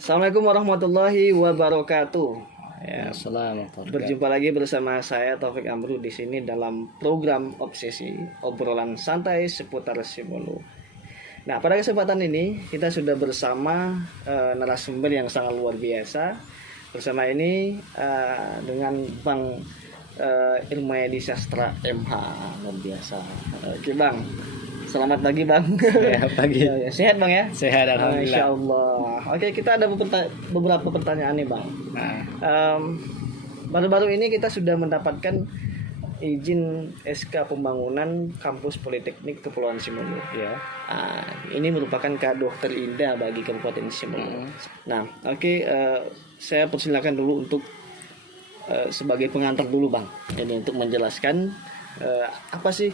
Assalamualaikum warahmatullahi wabarakatuh. Ya, assalamualaikum. Berjumpa lagi bersama saya Taufik Amru di sini dalam program Obsesi, obrolan santai seputar Simulu. Nah, pada kesempatan ini kita sudah bersama narasumber yang sangat luar biasa. Bersama ini dengan Bang Ilmuedi Sastra MH, luar biasa. Oke, Bang. Selamat pagi, Bang. Selamat pagi. Sehat, Bang ya? Sehat, alhamdulillah. Insya Allah. Oke, kita ada beberapa pertanyaan nih, Bang. Nah, Baru-baru ini kita sudah mendapatkan izin SK pembangunan kampus Politeknik Kepulauan Simelu. ya. Ini merupakan kado terindah bagi Kabupaten Simelu. Nah, oke, saya persilakan dulu untuk sebagai pengantar dulu, Bang. Jadi untuk menjelaskan apa sih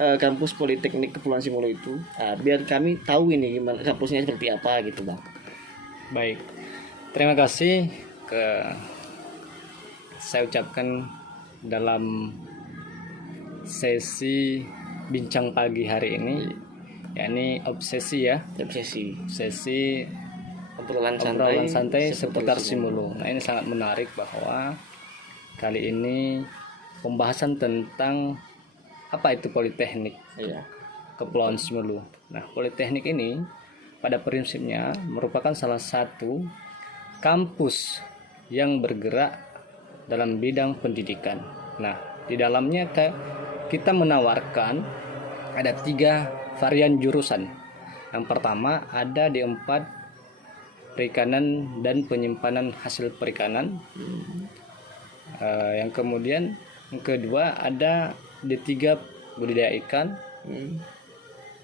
kampus Politeknik Kepulauan Simelu itu, biar kami tahu ini gimana kampusnya seperti apa gitu, Bang. Baik. Terima kasih saya ucapkan dalam sesi bincang pagi hari ini, yakni obsesi ya. Obsesi Obrolan santai seputar Simulu. Nah, ini sangat menarik bahwa kali ini pembahasan tentang apa itu Politeknik Kepulauan Simelu. Nah, Politeknik ini pada prinsipnya merupakan salah satu kampus yang bergerak dalam bidang pendidikan. Nah, di dalamnya kita menawarkan ada 3 varian jurusan. Yang pertama ada di 4 perikanan dan penyimpanan hasil perikanan. Yang kemudian yang kedua ada D3 budidaya ikan.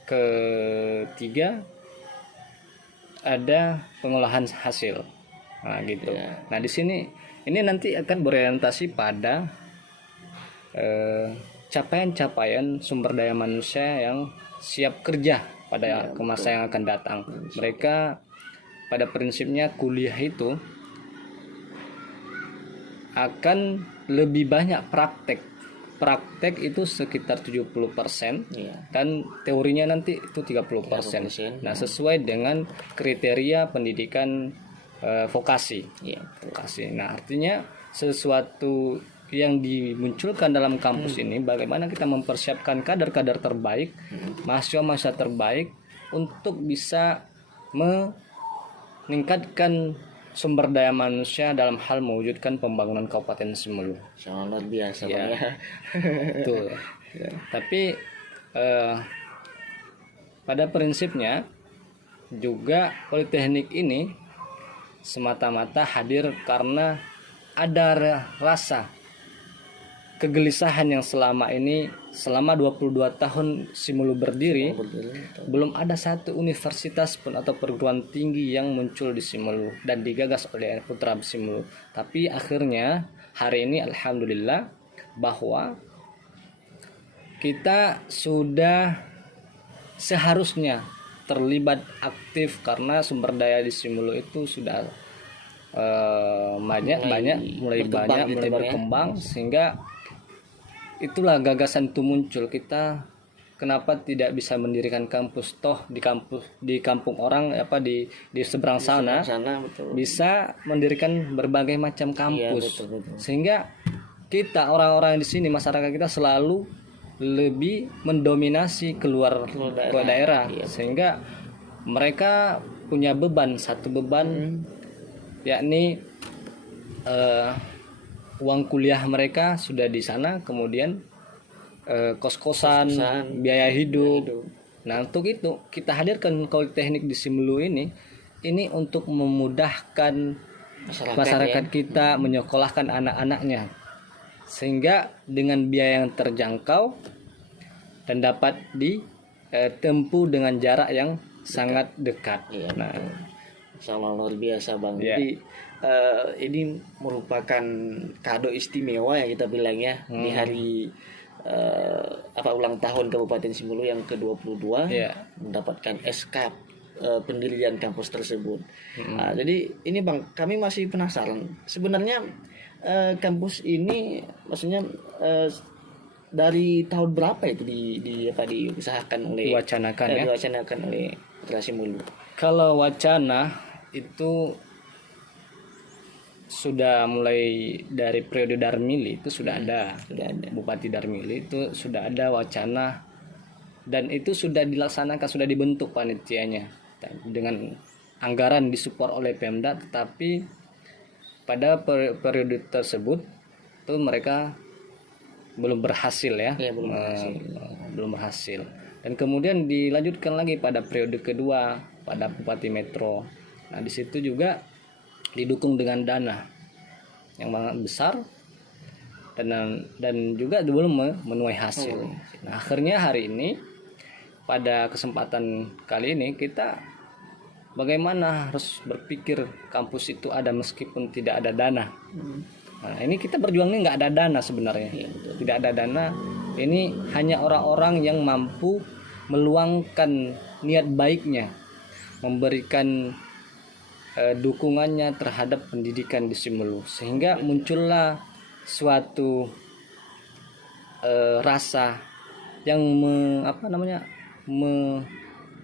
Ketiga ada pengolahan hasil. Nah, gitu. Nah, di sini ini nanti akan berorientasi pada capaian-capaian sumber daya manusia yang siap kerja pada masa yang akan datang. Mereka pada prinsipnya kuliah itu akan lebih banyak praktek itu sekitar 70%, dan teorinya nanti itu 30%. Nah, sesuai dengan kriteria pendidikan vokasi. Vokasi. Nah, artinya sesuatu yang dimunculkan dalam kampus ini, bagaimana kita mempersiapkan kader-kader terbaik, mahasiswa-mahasiswa terbaik untuk bisa meningkatkan sumber daya manusia dalam hal mewujudkan pembangunan Kabupaten Simelu. Sangat luar biasa, Bang ya. Betul. Tapi pada prinsipnya juga Politeknik ini semata-mata hadir karena ada rasa kegelisahan yang selama 22 tahun Simelu berdiri, belum ada satu universitas pun atau perguruan tinggi yang muncul di Simelu dan digagas oleh putra Simelu. Tapi akhirnya hari ini alhamdulillah bahwa kita sudah seharusnya terlibat aktif karena sumber daya di Simelu itu sudah mulai berkembang, sehingga itulah gagasan itu muncul. Kita kenapa tidak bisa mendirikan kampus, toh di kampung orang di seberang sana bisa mendirikan berbagai macam kampus. Sehingga kita orang-orang di sini, masyarakat kita selalu lebih mendominasi keluar daerah. Sehingga mereka punya satu beban yakni uang kuliah mereka sudah di sana, kemudian kos-kosan, biaya hidup. Nah, untuk itu kita hadirkan Politeknik di Simelu ini untuk memudahkan masyarakat kita menyekolahkan anak-anaknya, sehingga dengan biaya yang terjangkau dan dapat ditempuh dengan jarak yang sangat dekat. Nah, sangat luar biasa, Bang. Jadi ini merupakan kado istimewa yang kita bilang ya di hari ulang tahun Kabupaten Simelu yang ke-22, mendapatkan SK pendirian kampus tersebut. Jadi ini, Bang, kami masih penasaran sebenarnya kampus ini maksudnya dari tahun berapa itu diusahakan oleh diwacanakan oleh Putra Simelu. Kalau wacana itu sudah mulai dari periode Darmili itu sudah ada. Sudah ada. Bupati Darmili itu sudah ada wacana dan itu sudah dilaksanakan, sudah dibentuk panitianya dengan anggaran disupport oleh Pemda, tetapi pada periode tersebut itu mereka belum berhasil ya, belum berhasil. Dan kemudian dilanjutkan lagi pada periode kedua pada Bupati Metro. Nah di situ juga didukung dengan dana yang sangat besar dan juga belum menuai hasil. Nah akhirnya hari ini pada kesempatan kali ini kita bagaimana harus berpikir kampus itu ada meskipun tidak ada dana. Nah ini kita berjuang ini nggak ada dana sebenarnya, tidak ada dana. Ini hanya orang-orang yang mampu meluangkan niat baiknya, memberikan dukungannya terhadap pendidikan di Simelu, sehingga muncullah suatu rasa yang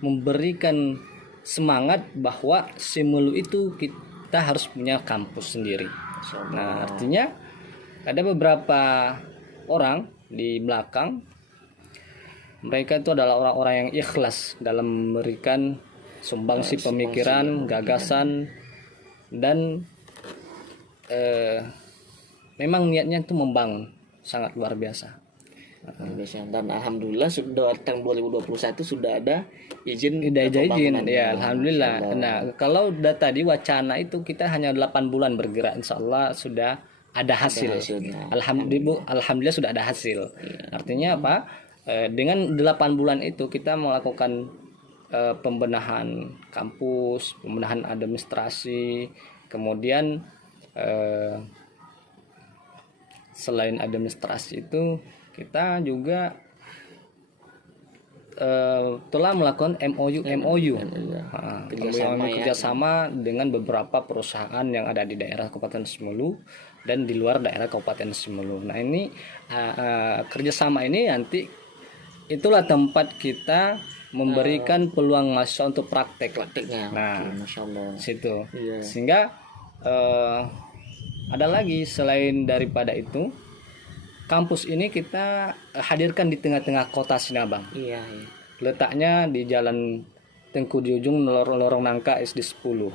memberikan semangat bahwa Simelu itu kita harus punya kampus sendiri. Nah artinya ada beberapa orang di belakang, mereka itu adalah orang-orang yang ikhlas dalam memberikan sumbangsi pemikiran, gagasan, dan memang niatnya itu membangun sangat luar biasa. Dan alhamdulillah sudah tahun 2021 sudah ada izin ya alhamdulillah. Nah kalau tadi wacana itu kita hanya 8 bulan bergerak, insya Allah sudah ada hasil. Alhamdulillah sudah ada hasil. Artinya apa? Dengan 8 bulan itu kita melakukan pembenahan kampus, pembenahan administrasi, kemudian selain administrasi itu kita juga telah melakukan MOU kerjasama dengan beberapa perusahaan yang ada di daerah Kabupaten Simelu dan di luar daerah Kabupaten Simelu. Nah ini kerjasama ini nanti itulah tempat kita memberikan peluang mahasiswa untuk prakteknya. Nah, situ. Iya. Sehingga ada lagi selain daripada itu, kampus ini kita hadirkan di tengah-tengah kota Sinabang. Iya. Letaknya di Jalan Tengku di ujung Lorong Nangka SD 10.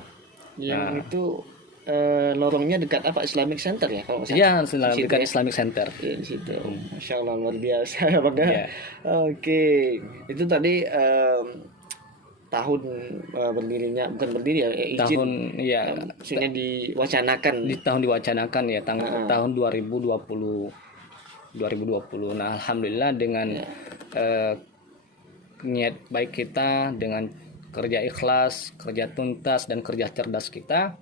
Yang itu lorongnya dekat apa Islamic Center ya kalau iya dekat Islamic Center di situ. Masya Allah luar biasa apakah Oke itu tadi tahun berdirinya bukan berdiri ya izin tahun maksudnya diwacanakan ya tahun 2020. Nah alhamdulillah dengan niat baik kita, dengan kerja ikhlas, kerja tuntas dan kerja cerdas kita,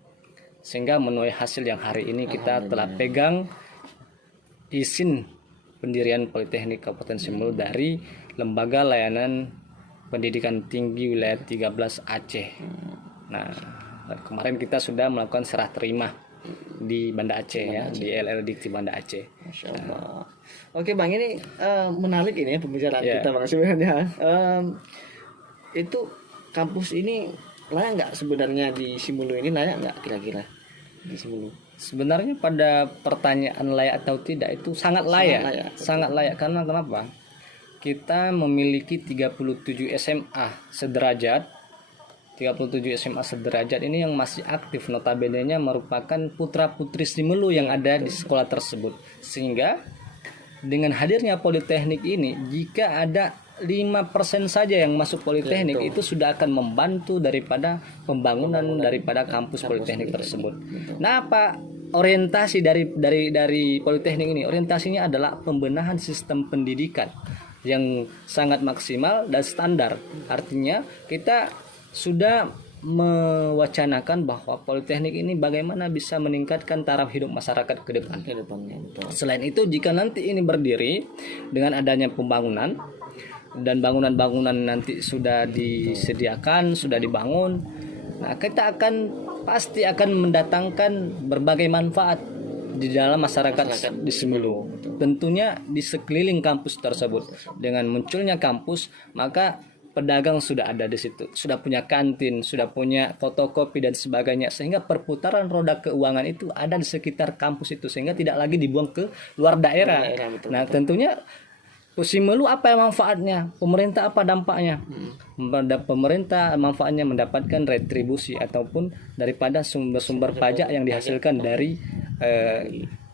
sehingga menuai hasil yang hari ini kita telah pegang izin pendirian Politeknik Kabupaten Simelu dari Lembaga Layanan Pendidikan Tinggi Wilayah 13 Aceh. Nah, kemarin kita sudah melakukan serah terima di Banda Aceh di LL Dikti Banda Aceh. Masya Allah. Oke Bang, ini menarik ini ya pembicaraan kita Bang sebenarnya. Itu kampus ini layak nggak sebenarnya di Simelu ini, layak nggak kira-kira di Simelu? Sebenarnya pada pertanyaan layak atau tidak itu sangat layak karena kenapa? Kita memiliki 37 SMA sederajat. 37 SMA sederajat ini yang masih aktif, notabene-nya merupakan putra-putri Simelu yang ada di sekolah tersebut. Sehingga dengan hadirnya Politeknik ini, jika ada 5% saja yang masuk Politeknik itu sudah akan membantu daripada pembangunan daripada kampus Politeknik tersebut. Nah, apa orientasi dari Politeknik ini? Orientasinya adalah pembenahan sistem pendidikan yang sangat maksimal dan standar. Artinya kita sudah mewacanakan bahwa Politeknik ini bagaimana bisa meningkatkan taraf hidup masyarakat ke depan. Selain itu, jika nanti ini berdiri dengan adanya pembangunan dan bangunan-bangunan nanti sudah disediakan, sudah dibangun, nah kita pasti akan mendatangkan berbagai manfaat di dalam masyarakat di Simelu. Tentunya di sekeliling kampus tersebut. Dengan munculnya kampus, maka pedagang sudah ada di situ, sudah punya kantin, sudah punya fotokopi dan sebagainya, sehingga perputaran roda keuangan itu ada di sekitar kampus itu, sehingga tidak lagi dibuang ke luar daerah. Betul, Nah, tentunya Simelu apa yang manfaatnya? Pemerintah apa dampaknya? Pemerintah manfaatnya mendapatkan retribusi ataupun daripada sumber-sumber pajak yang dihasilkan dari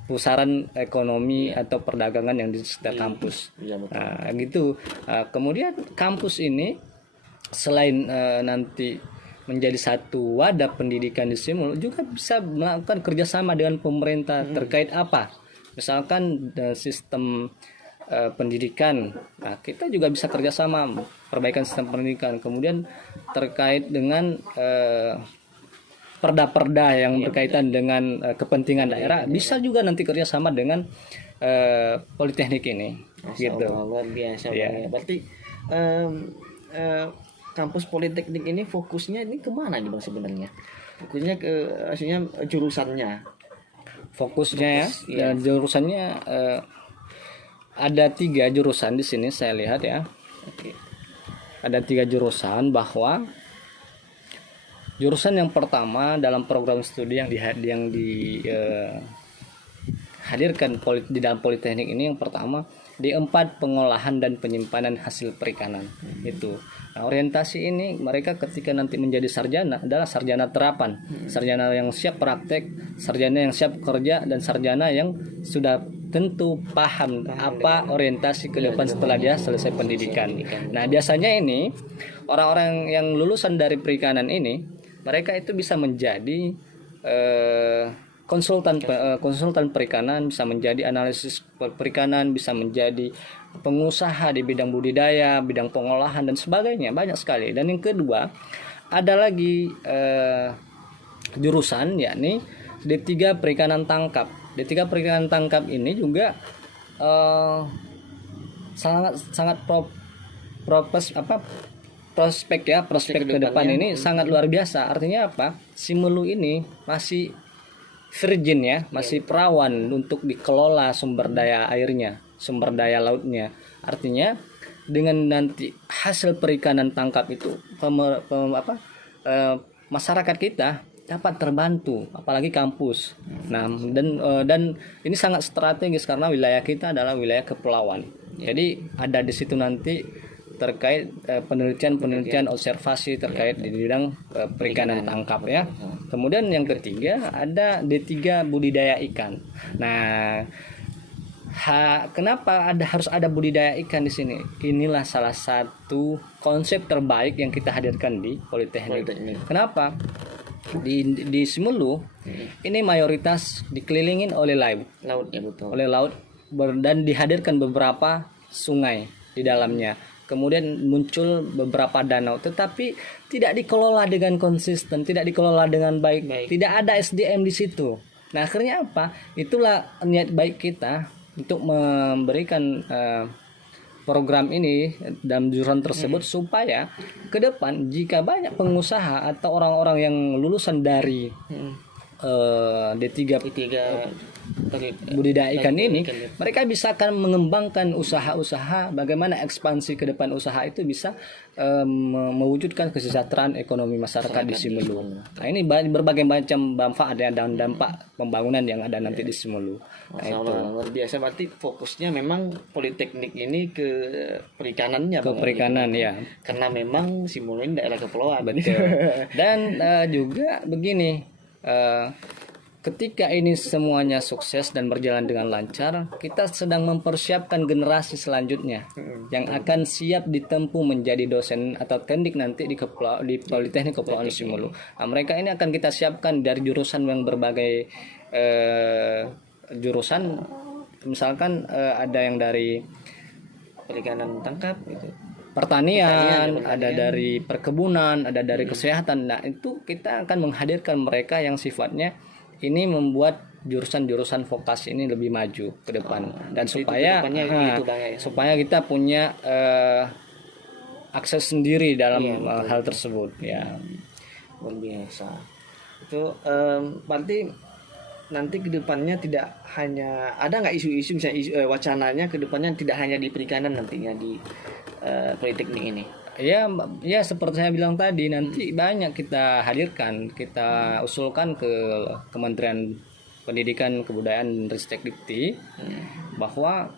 pusaran ekonomi atau perdagangan yang di sekitar kampus. Nah, gitu. Kemudian kampus ini selain nanti menjadi satu wadah pendidikan di Simelu, juga bisa melakukan kerjasama dengan pemerintah terkait apa? Misalkan sistem pendidikan. Nah, kita juga bisa kerjasama perbaikan sistem pendidikan. Kemudian terkait dengan perda-perda yang berkaitan dengan kepentingan daerah, bisa juga nanti kerjasama dengan politeknik ini. Gitu. Luar biasa. Ya. Berarti kampus politeknik ini fokusnya ini kemana nih Bang sebenarnya? Fokusnya ke aslinya jurusannya. Fokusnya ya. Jurusannya ada 3 jurusan di sini saya lihat ya. Oke. Ada 3 jurusan, bahwa jurusan yang pertama dalam program studi yang dihadirkan di dalam politeknik ini, yang pertama D4 pengolahan dan penyimpanan hasil perikanan. Itu. Nah, orientasi ini mereka ketika nanti menjadi sarjana adalah sarjana terapan, sarjana yang siap praktek, sarjana yang siap kerja, dan sarjana yang sudah tentu paham apa orientasi ke depan setelah dia selesai pendidikan. Nah, biasanya ini orang-orang yang lulusan dari perikanan ini, mereka itu bisa menjadi konsultan perikanan, bisa menjadi analisis perikanan, bisa menjadi pengusaha di bidang budidaya, bidang pengolahan dan sebagainya, banyak sekali. Dan yang kedua, ada lagi jurusan yakni D3 perikanan tangkap. D3 perikanan tangkap ini juga sangat prospek ke depan ini sangat luar biasa. Artinya apa? Simelu ini masih virgin ya, masih perawan untuk dikelola sumber daya airnya, sumber daya lautnya. Artinya dengan nanti hasil perikanan tangkap itu masyarakat kita dapat terbantu, apalagi kampus. Nah, dan ini sangat strategis karena wilayah kita adalah wilayah kepulauan. Jadi ada di situ nanti terkait penelitian observasi terkait di bidang perikanan tangkap ya. Kemudian yang ketiga ada D3 budidaya ikan. Nah, kenapa harus ada budidaya ikan di sini? Inilah salah satu konsep terbaik yang kita hadirkan di Politeknik. Kenapa? Di Simelu ini mayoritas dikelilingin oleh laut ya, betul. Oleh laut, dan dihadirkan beberapa sungai di dalamnya. Kemudian muncul beberapa danau, tetapi tidak dikelola dengan konsisten, tidak dikelola dengan baik. Tidak ada SDM di situ. Nah, akhirnya apa? Itulah niat baik kita untuk memberikan program ini dalam jurusan tersebut supaya ke depan jika banyak pengusaha atau orang-orang yang lulusan dari D3 budidaya ikan ini, mereka bisa akan mengembangkan usaha-usaha, bagaimana ekspansi ke depan usaha itu bisa mewujudkan kesejahteraan ekonomi masyarakat di Simelu. Nah, ini berbagai macam manfaat dan dampak pembangunan yang ada nanti di Simelu. Nah, itu luar biasa. Berarti fokusnya memang politeknik ini ke perikanannya, ke perikanan ya. Karena memang Simelu ini daerah kepulauan. Betul. Dan juga begini. Ketika ini semuanya sukses dan berjalan dengan lancar, kita sedang mempersiapkan generasi selanjutnya yang akan siap ditempuh menjadi dosen atau teknik nanti di Politeknik Kepulauan Simelu. Nah, mereka ini akan kita siapkan dari jurusan yang berbagai jurusan, misalkan ada yang dari perikanan tangkap gitu. Pertanian, ada dari perkebunan, ada dari kesehatan. Nah, itu kita akan menghadirkan mereka yang sifatnya ini membuat jurusan-jurusan vokasi ini lebih maju ke depan. Dan supaya kita punya akses sendiri dalam hal tersebut ya. Luar biasa. Itu berarti nanti kedepannya tidak hanya ada nggak isu-isu misalnya wacananya kedepannya tidak hanya di perikanan nantinya di Politeknik ini. Ya seperti saya bilang tadi, nanti banyak kita hadirkan, kita usulkan ke Kementerian Pendidikan, Kebudayaan, dan Ristek Dikti bahwa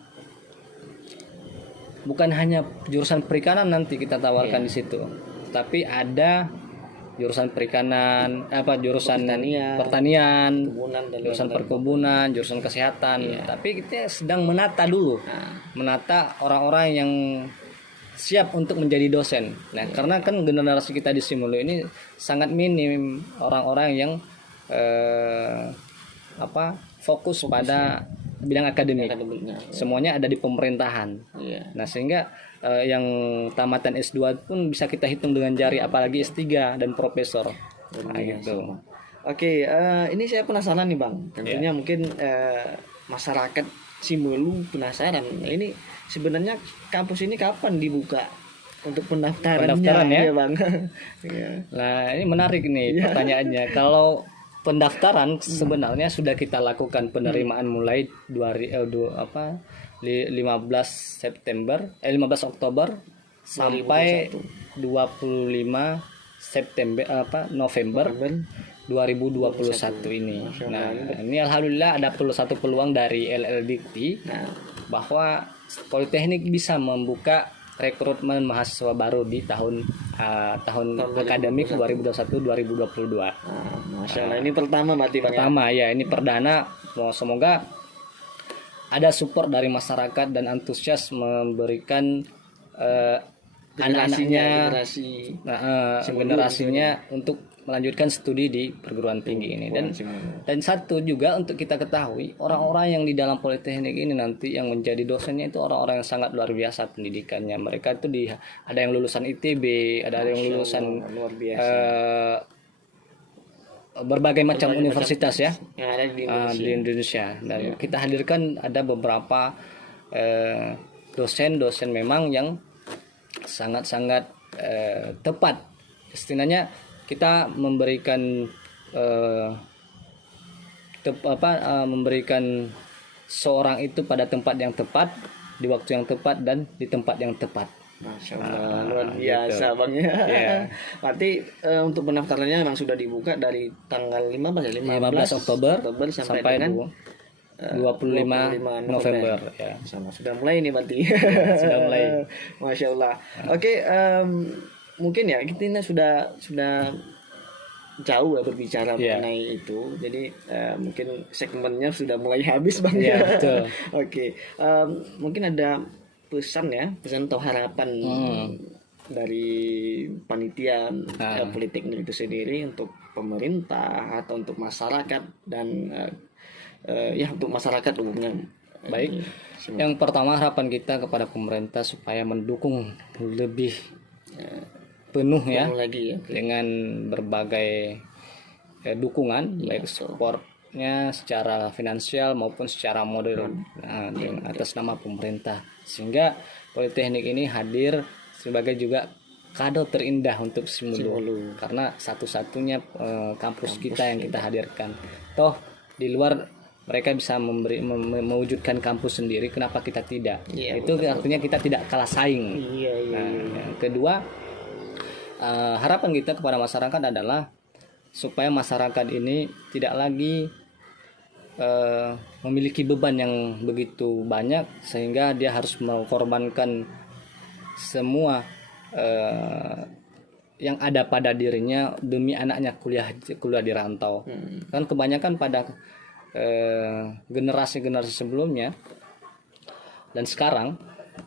bukan hanya jurusan perikanan nanti kita tawarkan di situ, tapi ada jurusan perikanan, jurusan pertanian, jurusan perkebunan, jurusan kesehatan. Tapi kita sedang menata dulu, menata orang-orang yang siap untuk menjadi dosen. Nah, karena kan generasi kita di Simulu ini sangat minim orang-orang yang fokus pada bidang akademik. Semuanya ada di pemerintahan. Nah, sehingga yang tamatan S2 pun bisa kita hitung dengan jari, apalagi S3 dan profesor. Nah, gitu. Oke, ini saya penasaran nih Bang. Tentunya mungkin masyarakat Simulu penasaran. Ini sebenarnya kampus ini kapan dibuka untuk pendaftarannya ya Bang? Nah, ini menarik nih pertanyaannya. Kalau pendaftaran sebenarnya sudah kita lakukan penerimaan mulai 15 Oktober sampai 25 November 2021 ini. Nah, ini alhamdulillah ada satu peluang dari LLDikti bahwa Politeknik bisa membuka rekrutmen mahasiswa baru di tahun akademik 2021-2022. Masya Allah, ini pertama berarti ini perdana. Semoga ada support dari masyarakat dan antusias memberikan generasinya untuk melanjutkan studi di perguruan tinggi ini. Dan satu juga untuk kita ketahui, orang-orang yang di dalam Politeknik ini nanti yang menjadi dosennya itu orang-orang yang sangat luar biasa pendidikannya. Mereka itu ada yang lulusan ITB, ada yang lulusan berbagai macam universitas ya yang ada di Indonesia. Dan kita hadirkan ada beberapa dosen memang yang sangat-sangat tepat. Istilahnya kita memberikan memberikan seorang itu pada tempat yang tepat, di waktu yang tepat, dan di tempat yang tepat. Masya Allah, luar biasa gitu. Bang ya. Berarti untuk pendaftarannya memang sudah dibuka dari tanggal 15 Oktober sampai dengan 25 November ya. Sudah mulai nih berarti. Sudah mulai. Masya Allah. Oke, mungkin ya kita sudah jauh berbicara mengenai itu. Jadi mungkin segmennya sudah mulai habis Bang ya. Betul. Oke. Mungkin ada pesan atau harapan dari panitia Politeknik itu sendiri untuk pemerintah atau untuk masyarakat dan untuk masyarakat umumnya. Baik. Yang pertama, harapan kita kepada pemerintah supaya mendukung lebih penuh lagi dengan berbagai dukungan, baik supportnya secara finansial maupun secara modal atas nama pemerintah, sehingga Politeknik ini hadir sebagai juga kado terindah untuk Simulu. Karena satu-satunya kampus kita yang kita hadirkan. Toh di luar mereka bisa mewujudkan kampus sendiri, kenapa kita tidak? Itu artinya kita tidak kalah saing. Yang kedua, harapan kita kepada masyarakat adalah supaya masyarakat ini tidak lagi memiliki beban yang begitu banyak sehingga dia harus mengorbankan semua yang ada pada dirinya demi anaknya kuliah di rantau. Kan kebanyakan pada generasi-generasi sebelumnya dan sekarang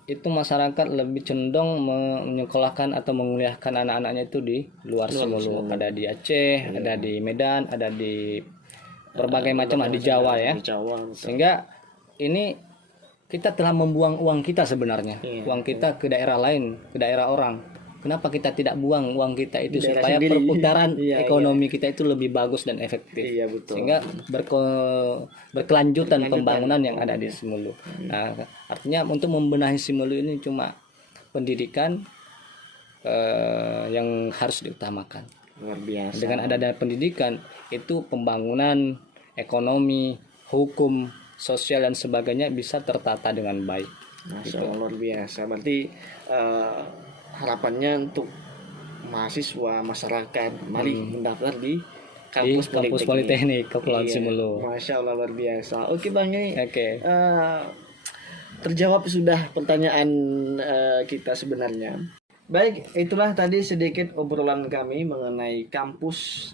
itu masyarakat lebih cenderung menyekolahkan atau menguliahkan anak-anaknya itu di luar Simulu. Ada di Aceh, ada di Medan, ada di berbagai macam, di Jawa ya. Sehingga ini kita telah membuang uang kita sebenarnya, uang kita ke daerah lain, ke daerah orang. Kenapa kita tidak buang uang kita itu supaya perputaran ekonomi kita itu lebih bagus dan efektif, sehingga berkelanjutan pembangunan yang ada di Simulu. Nah, artinya untuk membenahi Simulu ini cuma pendidikan yang harus diutamakan. Luar biasa. Dengan adanya pendidikan itu pembangunan ekonomi, hukum, sosial dan sebagainya bisa tertata dengan baik. Masya Allah, luar biasa. Berarti harapannya untuk mahasiswa masyarakat mari mendaftar di di kampus Politeknik Kepulauan Simelu. Masya Allah, luar biasa. Oke Bang, ini Oke. Terjawab sudah pertanyaan kita sebenarnya. Baik, itulah tadi sedikit obrolan kami mengenai kampus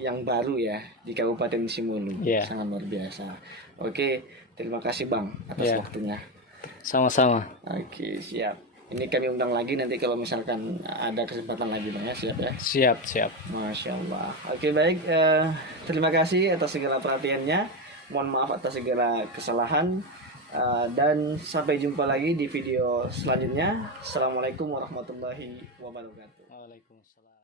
yang baru ya di Kabupaten Simelu. Sangat luar biasa. Oke, terima kasih Bang atas waktunya. Sama-sama. Oke, siap. Ini kami undang lagi nanti kalau misalkan ada kesempatan lagi Bang ya, siap ya? Siap. Masya Allah. Oke baik, terima kasih atas segala perhatiannya. Mohon maaf atas segala kesalahan. Dan sampai jumpa lagi di video selanjutnya. Assalamualaikum warahmatullahi wabarakatuh. Waalaikumsalam.